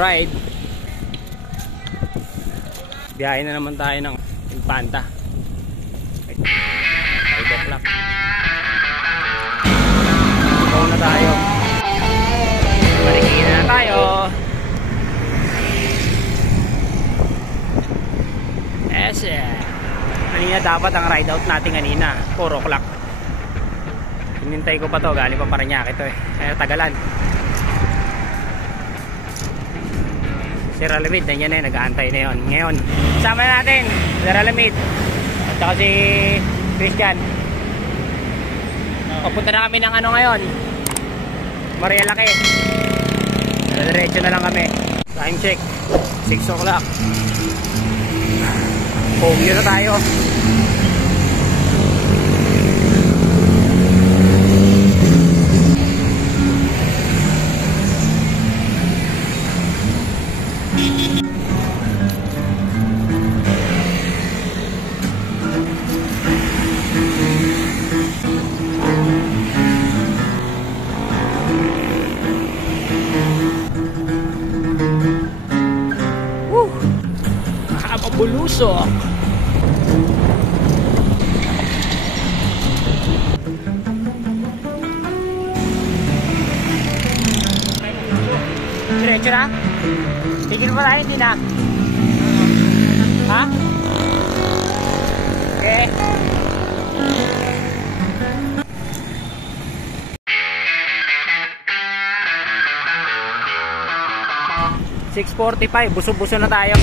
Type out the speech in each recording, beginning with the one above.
ride. Biyahe na naman tayo ng Infanta. 5 o'clock. Go na tayo. Marikina na tayo. Yes, kanina dapat ang ride out natin kanina 4 o'clock. Hinintay ko pa to, galing pa Parañaque to kaya tagalan. Si Ralamid nandiyan nag-aantay na yun. Ngayon sama natin si Ralamid at saka si Christian. Papunta na kami ng ano ngayon, Marialake. Diretso na lang kami. Time check 6 o'clock. Yun na tayo. Bulusok. Diretso na? Tigil mo tayo, hindi na? Ha? Okay. 6:45, buso-buso na tayo.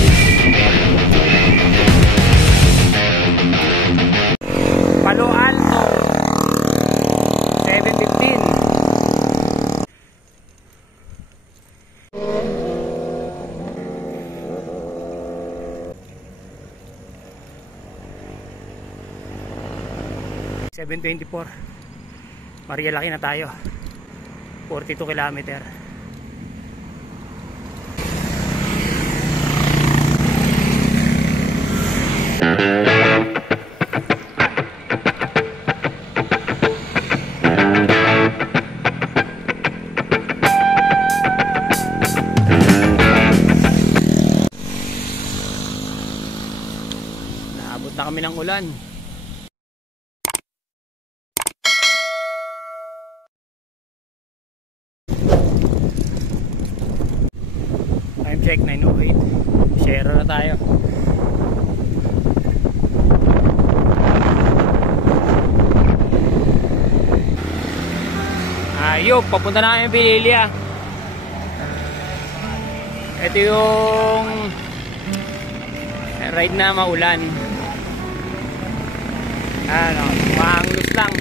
Palo Alto 7:15. $7:24. Marialake na tayo. 42 kilometer. Naabot na kami ng ulan. Time check 9:08. Share na tayo. Ayun, papunta na kami Bililia. Ito yung ride na maulan. Ano, maanglos lang.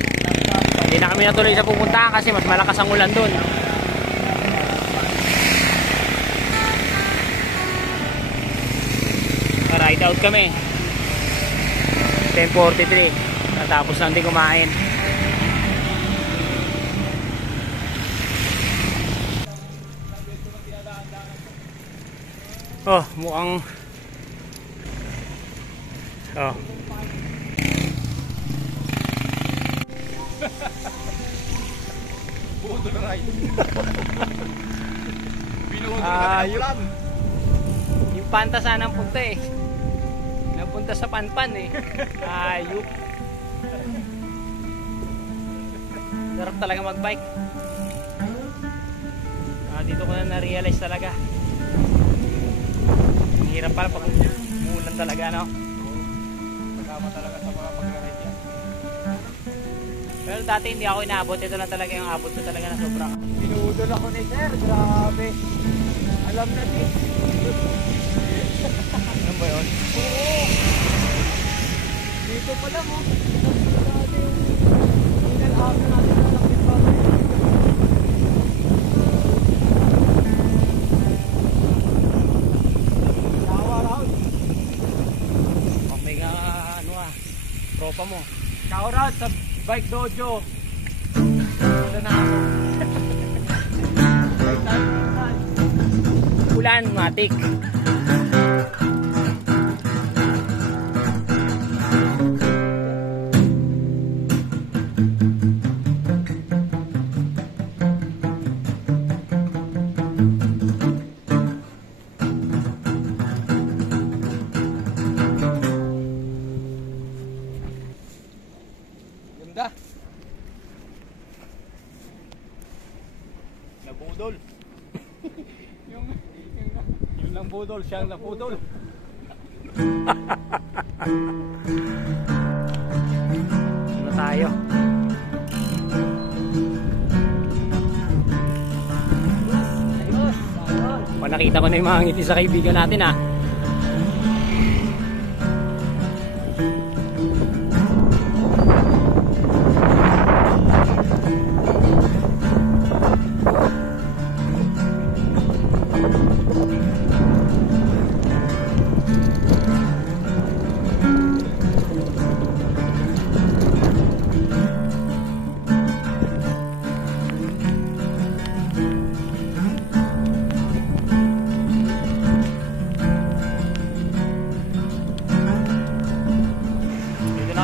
Hindi na kami natuloy sa pupuntahan kasi mas malakas ang ulan doon. Ride out kami 10:43. Natapos lang din kumain. Oh, mukhang buto na ride. Yung Panta sana ang punta eh. Napunta sa Panpan eh. Ayup. Sarap talaga magbike. Dito ko na na-realize talaga. Ang hirap pala pag umulan talaga, no? Pagkama talaga sa mga pag-ride yan. Pero dati hindi ako inaabot. Ito na talaga yung abot ko talaga na sobrang. Pinudol ako ni sir. Grabe. Alam na din. Ano ba yun? Oo. Dito pa lang, oh. Dati yung inal-out natin na lakit pa. Okay nga, ano tropa mo. Shout out sa Bike Dojo. Ito na ako. Ulan, matik. napudol, siyang napudol. Ano tayo? Nakita ko na yung mga ngiti sa kaibigan natin ha.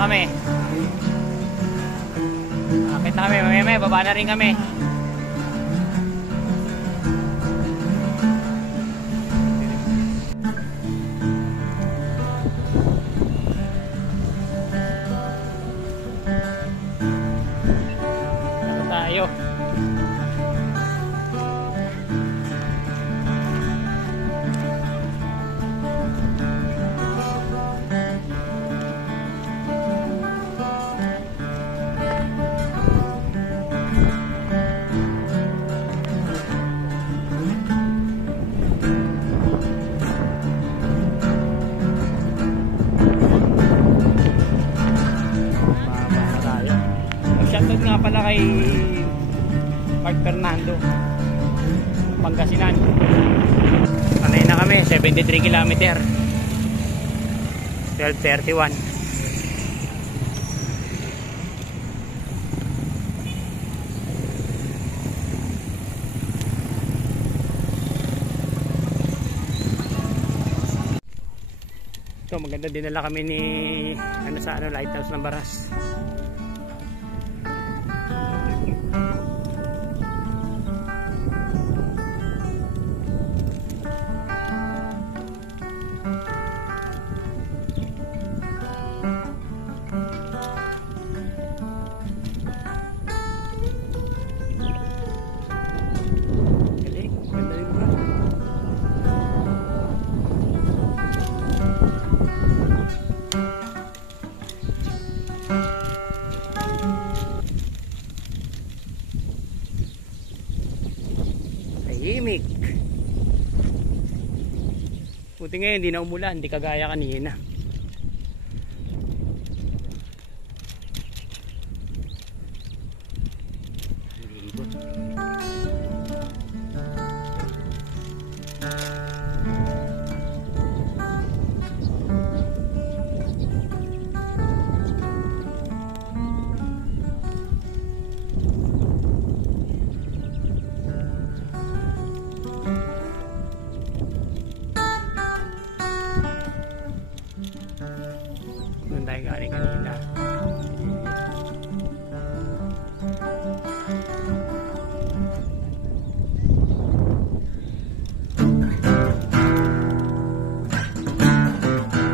Kami. Akit na kami, mamaya baba na rin kami. Ano tayo? Shoutout nga pala kay Mark Fernando, Pangasinan. Sanay na kami, 73 km, 12:31. Ito, maganda dinala kami ni sa Lighthouse ng Baras. Tahimik. Buti ngayon hindi na umulan, hindi kagaya kanina. Doon tayo galing kanina.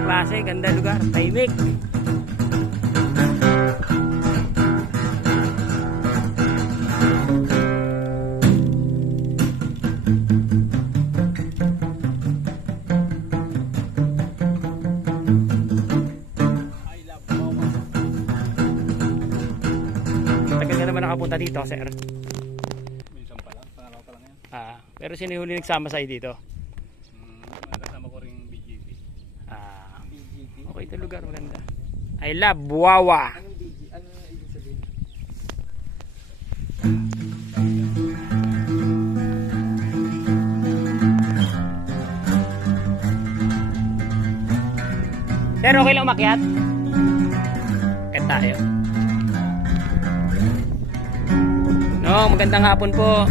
Klase, ganda lugar, tahimik. Nakapunta dito, sir? Minsan pa lang, pangalawa pa lang yan. Pero sino yung huli nagsama sa'yo dito? Nakasama ko rin BGP. BGP. Okay ito lugar, maganda. I love Buawa. Anong BGP? Ano ibig sabihin? Sir, okay lang umakyat? Kaya tayo. No, magandang hapon po.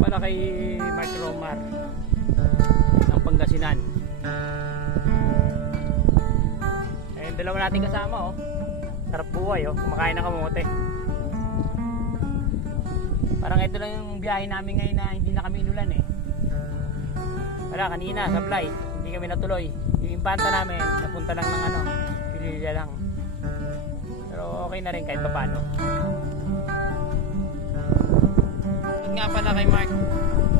pala kay Mark Romar ng Pangasinan. Ayun, dalawa natin kasama oh. Sarap buhay oh, kumakain ng kamote. Parang ito lang yung biyahe namin ngayon na hindi na kami inulan eh. Wala, kanina sablay, hindi kami natuloy. Yung impanta namin, napunta lang ng ano, Pililla lang. Pero okay na rin kahit paano. Yun nga pala kay Mark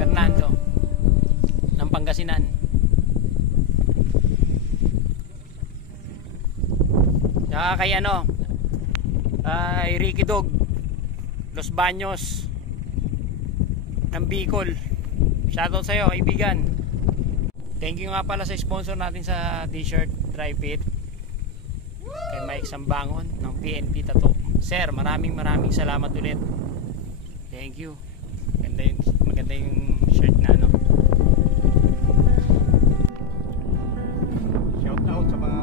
Fernando ng Pangasinan. Saka kay ano, kay Ricky Dog Los Baños ng Bicol. Shoutout sa'yo kaibigan. Thank you nga pala sa sponsor natin sa t-shirt Dry Fit, kay Mike Sambangon ng PNP Tattoo. Sir, maraming salamat ulit. Thank you. Maganda yung shirt na ano. Shout out sa mga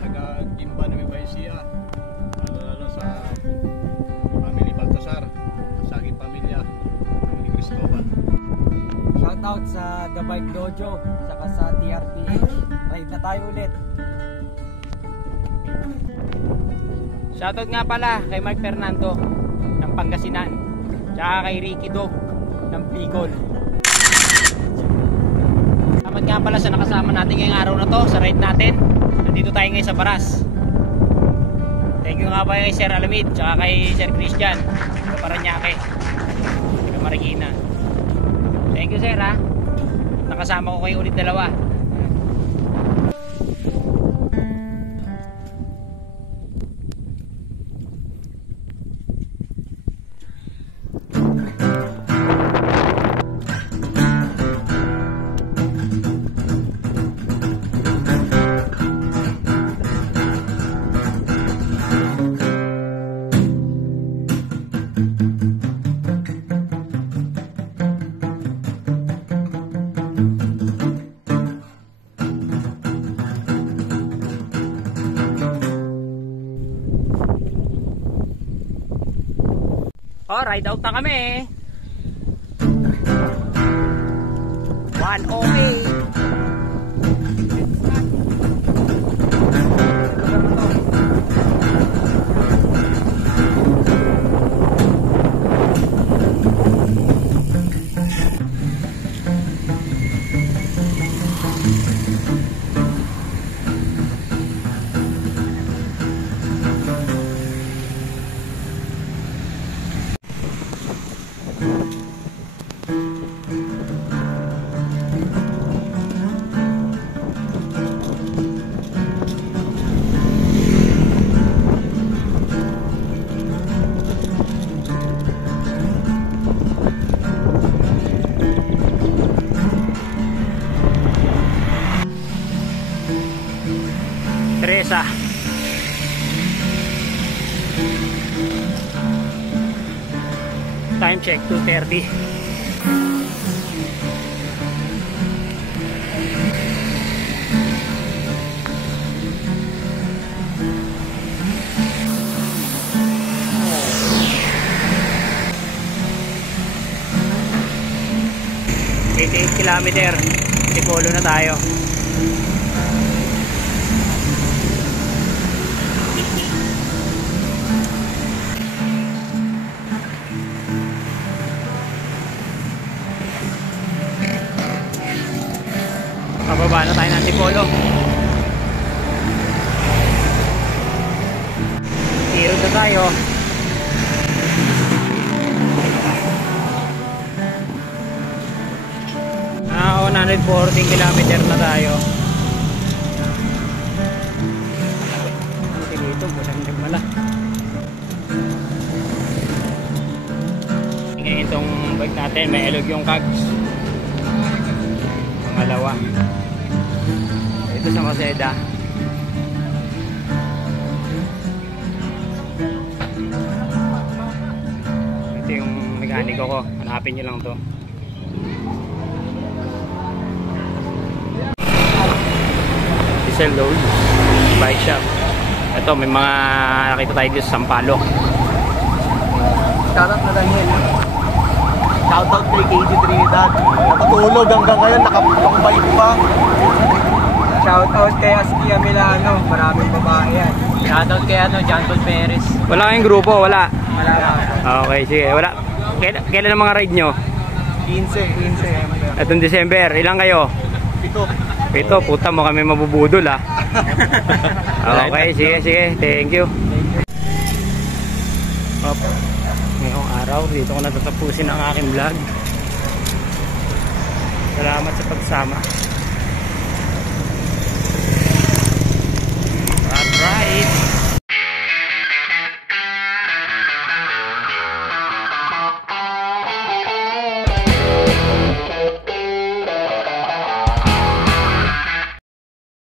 taga Gimba ng Ibaysia, lalo sa family Baltasar, Saging Pamilya, family Cristobal. Shout out sa The Bike Dojo, saka sa TRPH. Ride na tayo ulit. Shoutout nga pala kay Mark Fernando ng Pangasinan, tsaka kay Ricky Dog ng Bicol. Salamat nga pala sa nakasama natin ngayong araw na to sa ride natin. Nandito tayo ngayon sa Baras. Thank you nga pala kay Sir Alamid tsaka kay Sir Christian sa Paranaque, sa Marikina. Thank you sir ha. Nakasama ko kayo ulit dalawa. Oh, ride out na kami. 3 time check 2:30. Kilometer, Tipolo na tayo. Pababa na tayo ng Tipolo. Tiro na tayo. 114 kilometer na tayo. Dito, busang nagmala. Ngayon itong bike natin, may elog yung cogs. Pangalawa. Ito sa Maseda. Ito yung mekaniko ko. Hanapin nyo lang to. Diesel load bike shop. Ito may mga nakita tayo dito sa Sampaloc. Shoutout na Daniel. Shoutout kay KG Trinidad. Natutulog hanggang ngayon, nakapang-bike pa. Shoutout kay Askia Milano. Maraming babae yan. Shoutout kay John Paul Perez. Wala kayong grupo, wala. Wala lang. Okay, sige. Wala. Kailan ang mga ride nyo? 15. Itong December. Ilang kayo? Pito. Puta mo kami mabubudol ah. Okay, sige. Thank you. Ngayong araw, dito ko natatapusin ang aking vlog. Salamat sa pagsama.